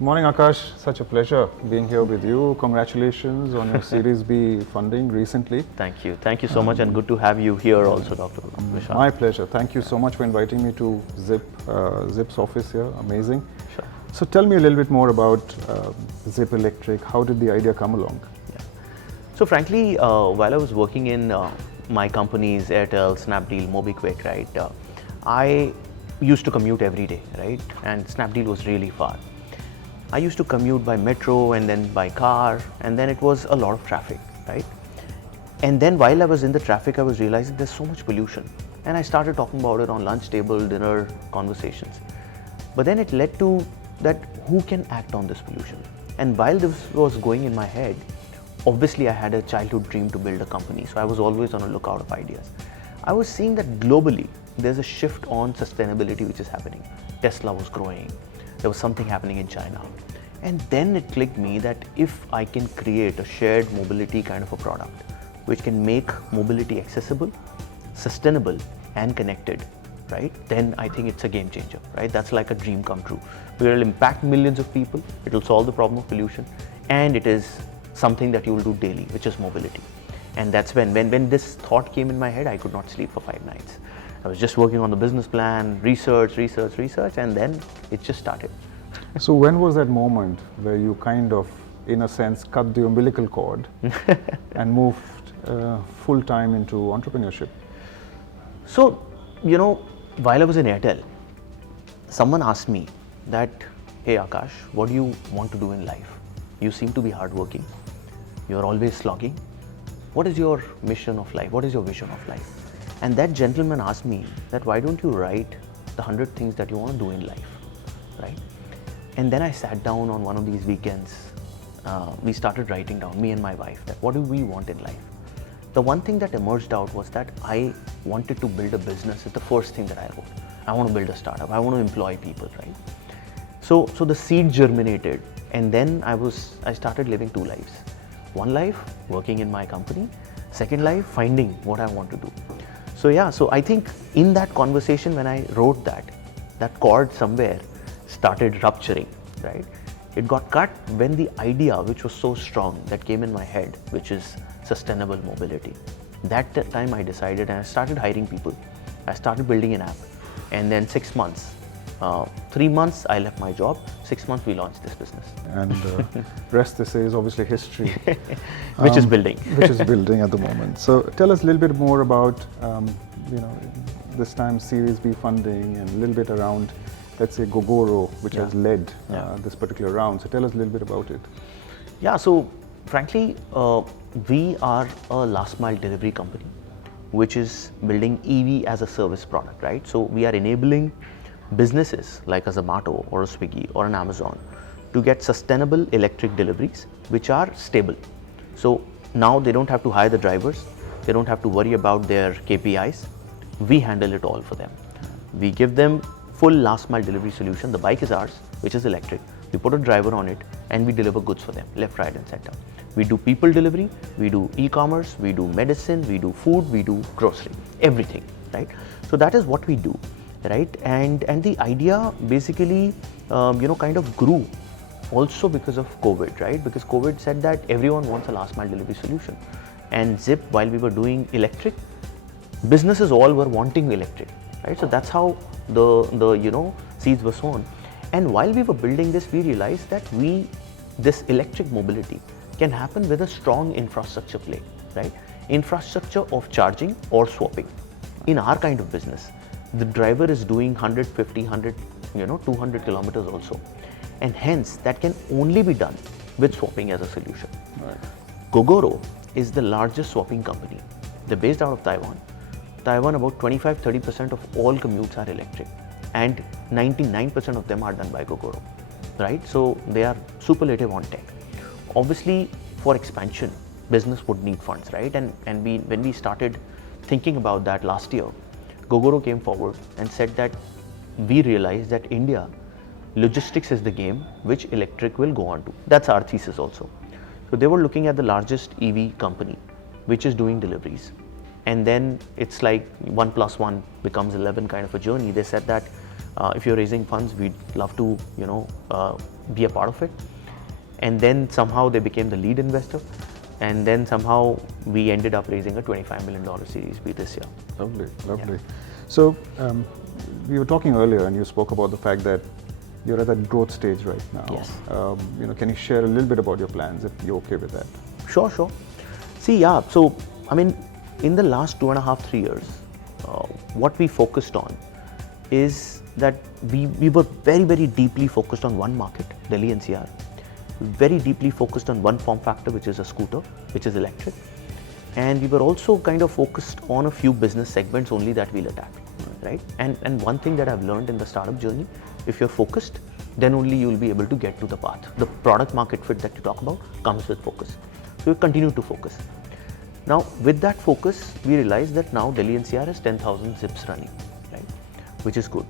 Morning, Akash. Such a pleasure being here with you. Congratulations on your Series B funding recently. Thank you. Thank you so much, and good to have you here also, Dr. Vishal. My pleasure. Thank you so much for inviting me to Zypp's office here. Amazing. Sure. So tell me a little bit more about Zypp Electric. How did the idea come along? Yeah. So frankly, while I was working in my companies, Airtel, Snapdeal, MobiKwik, right, I used to commute every day, right, and Snapdeal was really far. I used to commute by metro and then by car, and then it was a lot of traffic, right? And then while I was in the traffic, I was realizing there's so much pollution. And I started talking about it on lunch table, dinner conversations. But then it led to that who can act on this pollution? And while this was going in my head, obviously I had a childhood dream to build a company. So I was always on a lookout of ideas. I was seeing that globally, there's a shift on sustainability which is happening. Tesla was growing. There was something happening in China. And then it clicked me that if I can create a shared mobility kind of a product, which can make mobility accessible, sustainable, and connected, right? Then I think it's a game changer, right? That's like a dream come true. We will impact millions of people, it will solve the problem of pollution, and it is something that you will do daily, which is mobility. And that's when this thought came in my head, I could not sleep for 5 nights. I was just working on the business plan, research, and then it just started. So when was that moment where you kind of, in a sense, cut the umbilical cord and moved full time into entrepreneurship? So, while I was in Airtel, someone asked me that, hey Akash, what do you want to do in life? You seem to be hardworking. You're always slogging. What is your mission of life? What is your vision of life? And that gentleman asked me that, why don't you write the 100 things that you want to do in life, right? And then I sat down on one of these weekends. We started writing down, me and my wife, that what do we want in life? The one thing that emerged out was that I wanted to build a business. It's the first thing that I wrote. I want to build a startup. I want to employ people, right? So the seed germinated, and then I started living 2 lives. One life, working in my company. Second life, finding what I want to do. So I think in that conversation when I wrote that cord somewhere started rupturing, right? It got cut when the idea, which was so strong, that came in my head, which is sustainable mobility. That time I decided, and I started hiring people. I started building an app, and then 6 months, 3 months I left my job, 6 months we launched this business. And rest, they say, is obviously history. Which is building. Which is building at the moment. So tell us a little bit more about, this time Series B funding, and a little bit around, let's say, Gogoro, which has led this particular round. So tell us a little bit about it. Yeah, so frankly, we are a last mile delivery company, which is building EV as a service product, right? So we are enabling businesses like a Zomato or a Swiggy or an Amazon to get sustainable electric deliveries, which are stable. So now they don't have to hire the drivers. They don't have to worry about their KPIs. We handle it all for them. We give them full last mile delivery solution. The bike is ours, which is electric. We put a driver on it and we deliver goods for them, left, right, and center. We do people delivery, we do e-commerce, we do medicine, we do food, we do grocery, everything, right? So that is what we do, right? And the idea basically, kind of grew also because of COVID, right? Because COVID said that everyone wants a last mile delivery solution. And Zypp, while we were doing electric, businesses all were wanting electric, right? So that's how the seeds were sown. And while we were building this, we realized that this electric mobility can happen with a strong infrastructure play, right? Infrastructure of charging or swapping. In our kind of business, the driver is doing 150, 100, 200 kilometers also. And hence, that can only be done with swapping as a solution. Right. Gogoro is the largest swapping company. They're based out of Taiwan. Taiwan, about 25-30% of all commutes are electric, and 99% of them are done by Gogoro, right? So they are superlative on tech. Obviously, for expansion, business would need funds, right? And when we started thinking about that last year, Gogoro came forward and said that we realized that India, logistics is the game which electric will go on to. That's our thesis also. So they were looking at the largest EV company, which is doing deliveries. And then it's like 1 + 1 becomes 11 kind of a journey. They said that if you're raising funds, we'd love to, be a part of it. And then somehow they became the lead investor. And then somehow we ended up raising a $25 million Series B this year. Lovely, lovely. Yeah. So we were talking earlier, and you spoke about the fact that you're at that growth stage right now. Yes. Can you share a little bit about your plans, if you're okay with that? Sure. See, yeah. So, I mean, in the last 2.5, 3 years, what we focused on is that we were very, very deeply focused on one market, Delhi NCR. Very deeply focused on one form factor, which is a scooter, which is electric. And we were also kind of focused on a few business segments only that we'll attack, right? And one thing that I've learned in the startup journey, if you're focused, then only you'll be able to get to the path. The product market fit that you talk about comes with focus. So we continue to focus. Now, with that focus, we realized that now Delhi NCR has 10,000 Zypps running, right? Which is good.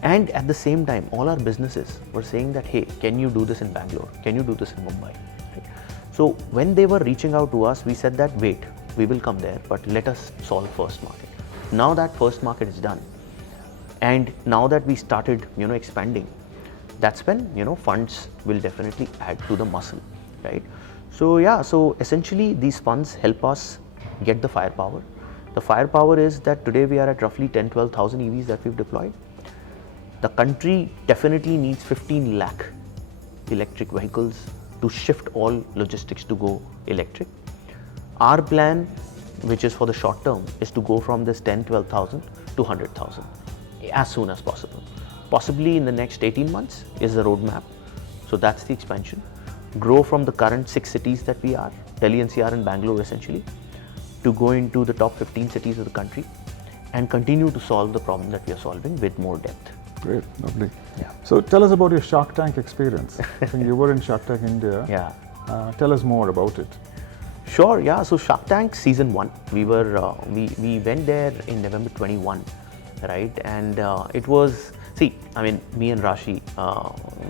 And at the same time, all our businesses were saying that, hey, can you do this in Bangalore? Can you do this in Mumbai? Right? So when they were reaching out to us, we said that, wait, we will come there, but let us solve first market. Now that first market is done, and now that we started, expanding, that's when, funds will definitely add to the muscle, right? So yeah, so essentially these funds help us get the firepower. The firepower is that today we are at roughly 10-12,000 EVs that we've deployed. The country definitely needs 15 lakh electric vehicles to shift all logistics to go electric. Our plan, which is for the short term, is to go from this 10-12,000 to 100,000 as soon as possible. Possibly in the next 18 months is the roadmap. So that's the expansion. Grow from the current 6 cities that we are, Delhi NCR and Bangalore essentially, to go into the top 15 cities of the country and continue to solve the problem that we are solving with more depth. Great, lovely. Yeah. So tell us about your Shark Tank experience. I think you were in Shark Tank India. Yeah. Tell us more about it. Sure, yeah. So Shark Tank season 1, we went there in November 21, right? And it was, me and Rashi,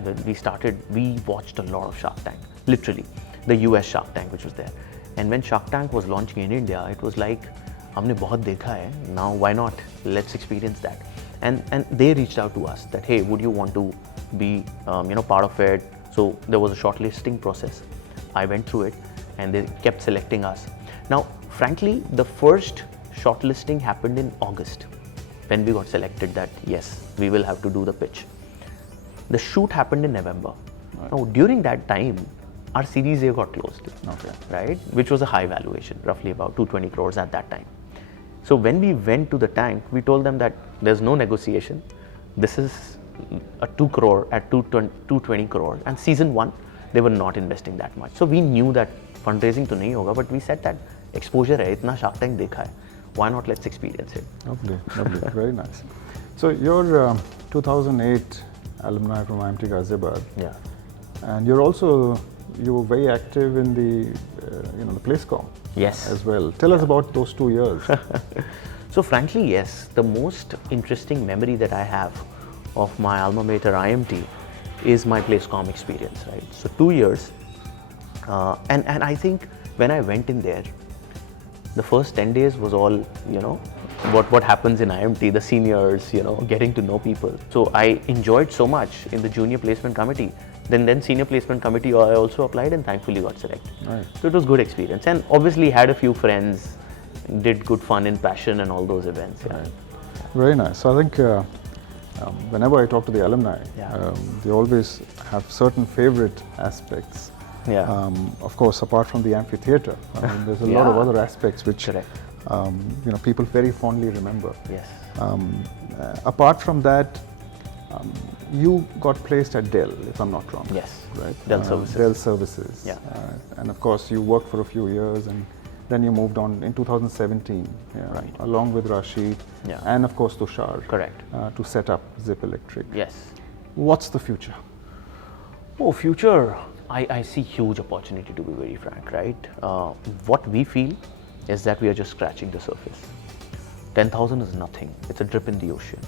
when we started, we watched a lot of Shark Tank, literally, the US Shark Tank which was there. And when Shark Tank was launching in India, it was like, हमने बहुत देखा है, now why not? Let's experience that. And they reached out to us that, hey, would you want to be part of it? So there was a shortlisting process. I went through it and they kept selecting us. Now, frankly, the first shortlisting happened in August when we got selected that, yes, we will have to do the pitch. The shoot happened in November. Right. Now, during that time, our Series A got closed, right? Which was a high valuation, roughly about 220 crores at that time. So when we went to the tank, we told them that there's no negotiation. This is a 2 crore at 220 crores. And season 1, they were not investing that much. So we knew that fundraising to nahi hoga, but we said that exposure hai, itna Shark Tank dekha hai. Why not let's experience it? Lovely, lovely, very nice. So you're 2008 alumni from IMT Ghaziabad. Yeah. And you were very active in the the PlaceCom. Yes. As well. Tell us about those 2 years. So frankly, yes, the most interesting memory that I have of my alma mater IMT is my PlaceCom experience, right? So 2 years, and I think when I went in there, the first 10 days was all, what happens in IMT, the seniors, getting to know people. So I enjoyed so much in the junior placement committee. Then senior placement committee, I also applied and thankfully got selected. Right. So it was good experience, and obviously had a few friends, did good fun in Passion and all those events. Yeah. Right. Very nice. So I think whenever I talk to the alumni, they always have certain favorite aspects. Yeah. Of course, apart from the amphitheater, there's a lot of other aspects which people very fondly remember. Yes. Apart from that, you got placed at Dell, if I'm not wrong. Yes. Right. Dell Services. Dell Services. Yeah. And of course, you worked for a few years, and then you moved on in 2017, right, along with Rashid, and of course Tushar. Correct. To set up Zypp Electric. Yes. What's the future? Oh, future. I see huge opportunity, to be very frank, right? What we feel is that we are just scratching the surface. 10,000 is nothing. It's a drip in the ocean.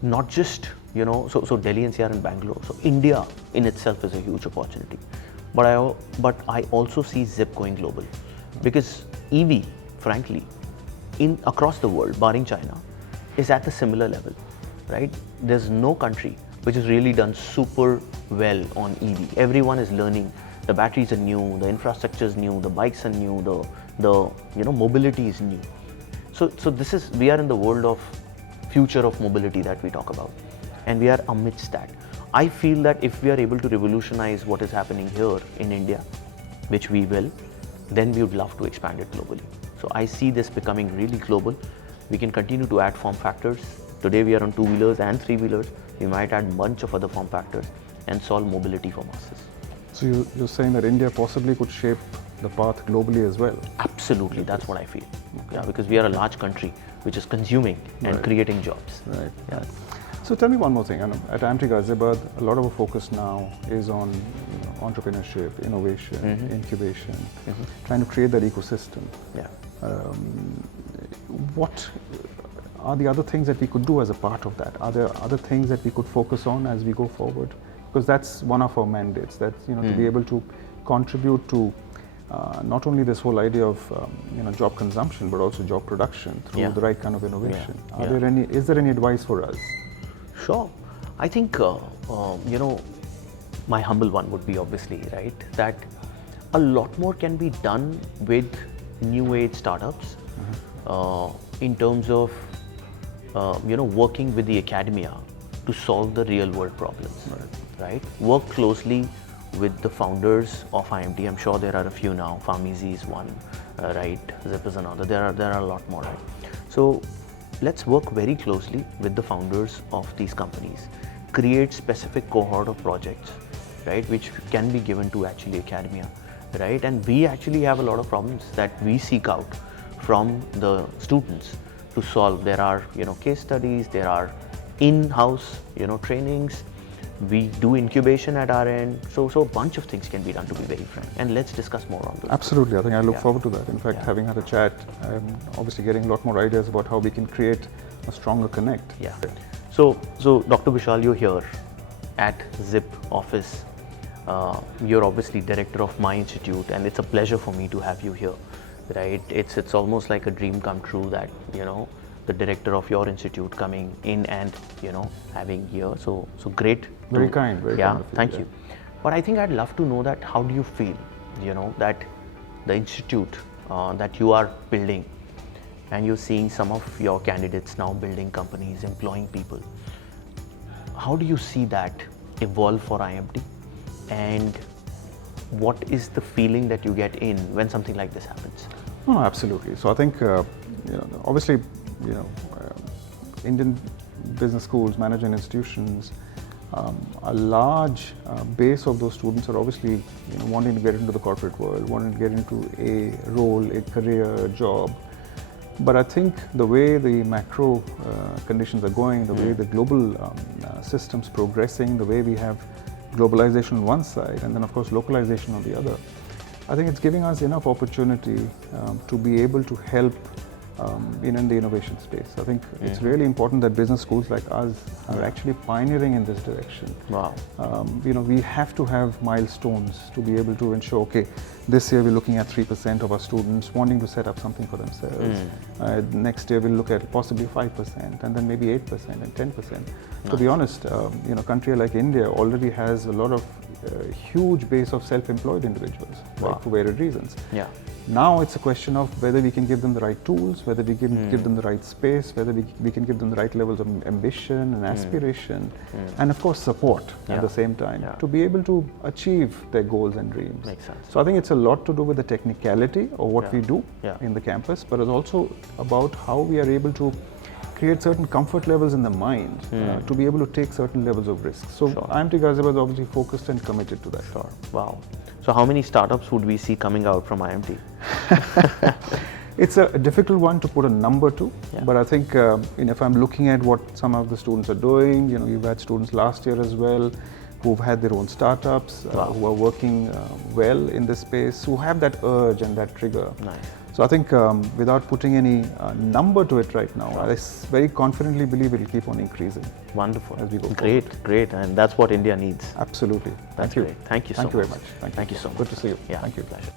Not just, so Delhi NCR and Bangalore. So India in itself is a huge opportunity. But I also see Zypp going global, because EV, frankly, across the world, barring China, is at a similar level. right? There's no country which has really done super well on EV. Everyone is learning. The batteries are new, the infrastructure is new, the bikes are new, the mobility is new. So we are in the world of future of mobility that we talk about, and we are amidst that. I feel that if we are able to revolutionize what is happening here in India, which we will, then we would love to expand it globally. So I see this becoming really global. We can continue to add form factors. Today we are on 2-wheelers and 3-wheelers. We might add a bunch of other form factors and solve mobility for masses. So you're saying that India possibly could shape the path globally as well? Absolutely, that's what I feel. Okay. Yeah, because we are a large country which is consuming and creating jobs. Right. Yeah. So tell me one more thing. At IMT Ghaziabad, a lot of our focus now is on entrepreneurship, innovation, incubation, trying to create that ecosystem. Yeah. What are the other things that we could do as a part of that? Are there other things that we could focus on as we go forward? Because that's one of our mandates, that to be able to contribute to not only this whole idea of job consumption, but also job production through the right kind of innovation. Is there any advice for us? Sure. I think my humble one would be obviously, right, that a lot more can be done with new age startups in terms of working with the academia to solve the real world problems. Right? Work closely with the founders of IMT. I'm sure there are a few now. Pharma is one, right? Zypp is another. There are a lot more, right? So let's work very closely with the founders of these companies. Create specific cohort of projects, right, which can be given to actually academia, right? And we actually have a lot of problems that we seek out from the students to solve. There are case studies. There are in-house trainings. We do incubation at our end, so a bunch of things can be done, to be very frank, and let's discuss more on this. Absolutely, I think I look forward to that. In fact, having had a chat, I'm obviously getting a lot more ideas about how we can create a stronger connect. Yeah. So Dr. Vishal, you're here at Zypp office. You're obviously director of my institute, and it's a pleasure for me to have you here, right? It's almost like a dream come true that the director of your institute coming in and having here. So great. Very kind. Very kind of you. Thank you. But I think I'd love to know that how do you feel, that the institute that you are building, and you're seeing some of your candidates now building companies, employing people. How do you see that evolve for IMT, and what is the feeling that you get in when something like this happens? No, absolutely. So I think obviously Indian business schools, management institutions, a large base of those students are obviously wanting to get into the corporate world, wanting to get into a role, a career, a job. But I think the way the macro conditions are going, the way the global systems progressing, the way we have globalization on one side and then of course localization on the other, I think it's giving us enough opportunity to be able to help in the innovation space. I think it's really important that business schools like us are actually pioneering in this direction. Wow. We have to have milestones to be able to ensure, okay, this year we're looking at 3% of our students wanting to set up something for themselves. Next year we'll look at possibly 5% and then maybe 8% and 10%. Nice. To be honest, a country like India already has a lot of huge base of self-employed individuals, right, for various reasons. Yeah. Now it's a question of whether we can give them the right tools, whether we can give them the right space, whether we can give them the right levels of ambition and aspiration, and of course support at the same time to be able to achieve their goals and dreams. Makes sense. So I think it's a lot to do with the technicality of what we do in the campus, but it's also about how we are able to create certain comfort levels in the mind to be able to take certain levels of risk. So IMT Ghaziabad is obviously focused and committed to that. Sure. Wow. So how many startups would we see coming out from IMT? It's a difficult one to put a number to, but I think if I'm looking at what some of the students are doing, you've had students last year as well who've had their own startups, who are working well in this space, who have that urge and that trigger. Nice. So I think without putting any number to it right now, I very confidently believe it will keep on increasing. Wonderful. As we go forward. Great, and that's what India needs. Absolutely. Thank you. Thank you so much. Thank you very much. Thank you so much. Good to see you. Yeah, thank you. Pleasure.